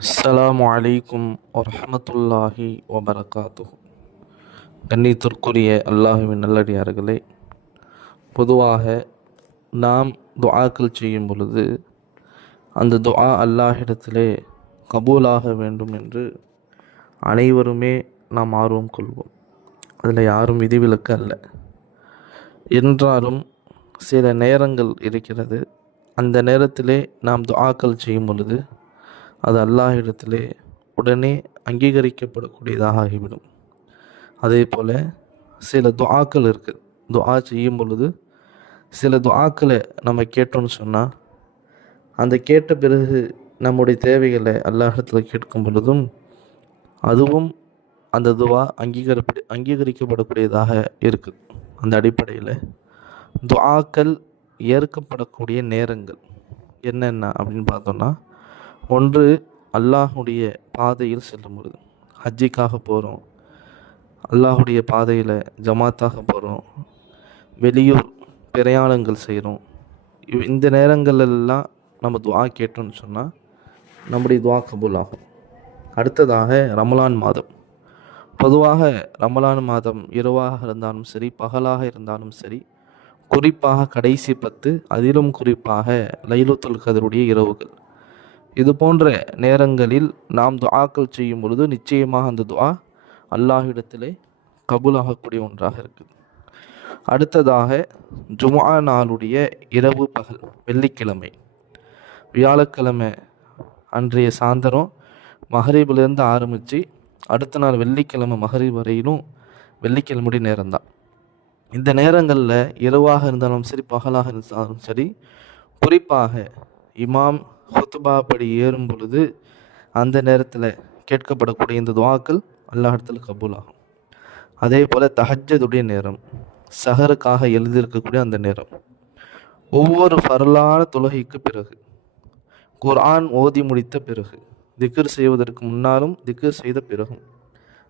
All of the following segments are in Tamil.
அஸ்லாம் வலைக்கும் வரமத்துல்லாஹி வபரகாத்து கண்ணியத்திற்குரிய அல்லாஹுவின் நல்லடியார்களே பொதுவாக நாம் துஆக்கள் செய்யும் பொழுது அந்த துஆ அல்லாஹிடத்திலே கபூலாக வேண்டும் என்று அனைவருமே நாம் ஆர்வம் கொள்வோம். அதில் யாரும் விதிவிலக்கு அல்ல. என்றாலும் சில நேரங்கள் இருக்கிறது. அந்த நேரத்திலே நாம் துஆக்கள் செய்யும் பொழுது அது அல்லாஹ்விடத்திலே உடனே அங்கீகரிக்கப்படக்கூடியதாக ஆகிவிடும். அதே போல் சில துஆக்கள் இருக்குது துஆ செய்யும் பொழுது சில துஆக்களை நம்ம கேட்டோம்னு சொன்னால் அந்த கேட்ட பிறகு நம்முடைய தேவைகளை அல்லாஹிடத்தில் கேட்கும் பொழுதும் அதுவும் அந்த துவா அங்கீகரிப்ப அங்கீகரிக்கப்படக்கூடியதாக இருக்குது அந்த அடிப்படையில் துஆக்கள் ஏற்கப்படக்கூடிய நேரங்கள் என்னென்ன அப்படின்னு பார்த்தோன்னா ஒன்று அல்லாஹுடைய பாதையில் செல்லும் பொழுது ஹஜ்ஜிக்காக போகிறோம் அல்லாஹுடைய பாதையில் ஜமாத்தாக போகிறோம் வெளியூர் பிரயாணங்கள் செய்கிறோம் இவ் இந்த நேரங்களெல்லாம் நம்ம துவா கேட்டோம்னு சொன்னால் நம்முடைய துவா கபூல் ஆகும் அடுத்ததாக ரமலான் மாதம். பொதுவாக ரமலான் மாதம் இரவாக இருந்தாலும் சரி பகலாக இருந்தாலும் சரி குறிப்பாக கடைசி பத்து அதிலும் குறிப்பாக லைலுத்துல் கதருடைய இரவுகள். இது போன்ற நேரங்களில் நாம் துஆக்கள் செய்யும் பொழுது நிச்சயமாக அந்த துஆ அல்லாஹ்விடத்திலே கபூலாகக்கூடிய ஒன்றாக இருக்குது. அடுத்ததாக ஜுமா நாளுடைய இரவு பகல் வெள்ளிக்கிழமை. வியாழக்கிழமை அன்றைய சாயந்தரம் மகரீபிலிருந்து ஆரம்பித்து அடுத்த நாள் வெள்ளிக்கிழமை மகரீப் வரையிலும் வெள்ளிக்கிழமையுடைய நேரம்தான். இந்த நேரங்களில் இரவாக இருந்தாலும் சரி பகலாக இருந்தாலும் சரி குறிப்பாக இமாம் ஹுத்துபா படி ஏறும் பொழுது அந்த நேரத்தில் கேட்கப்படக்கூடிய இந்த துவாக்கள் அல்லாஹிடத்தில் கபூலாகும். அதே போல் தஹஜதுடைய நேரம் சஹருக்காக எழுதியிருக்கக்கூடிய அந்த நேரம் ஒவ்வொரு பரலான தொழுகைக்கு பிறகு குர்ஆன் ஓதி முடித்த பிறகு திக்ர் செய்வதற்கு முன்னாலும் திக்ர் செய்த பிறகும்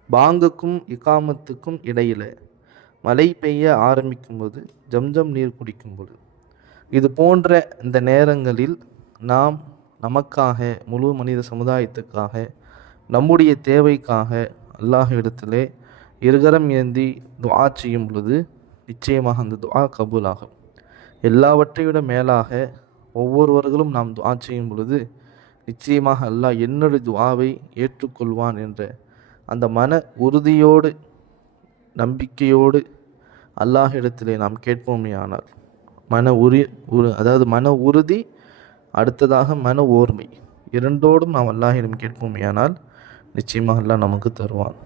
பாங்குக்கும் இகாமத்துக்கும் இடையில் மழை பெய்ய ஆரம்பிக்கும்போது ஜம்ஜம் நீர் குடிக்கும்போது இது போன்ற இந்த நேரங்களில் நாம் நமக்காக முழு மனித சமுதாயத்துக்காக நம்முடைய தேவைக்காக அல்லாஹ்விடத்திலே இருகரம் ஏந்தி துவா செய்யும் பொழுது நிச்சயமாக அந்த துவா கபூலாகும். எல்லாவற்றைவிட மேலாக ஒவ்வொருவர்களும் நாம் துவா செய்யும் பொழுது நிச்சயமாக அல்லாஹ் என்னுடைய துவாவை ஏற்றுக்கொள்வான் என்ற அந்த மன உறுதியோடு நம்பிக்கையோடு அல்லாஹ்விடத்திலே நாம் கேட்போமே ஆனால் மன உரி உரு அதாவது மன உறுதி அடுத்ததாக மன ஓர்மை. இரண்டோடும் நாம் அல்லாஹிடம் கேட்போமே ஆனால் நிச்சயமாக அல்லாஹ் நமக்கு தருவான்.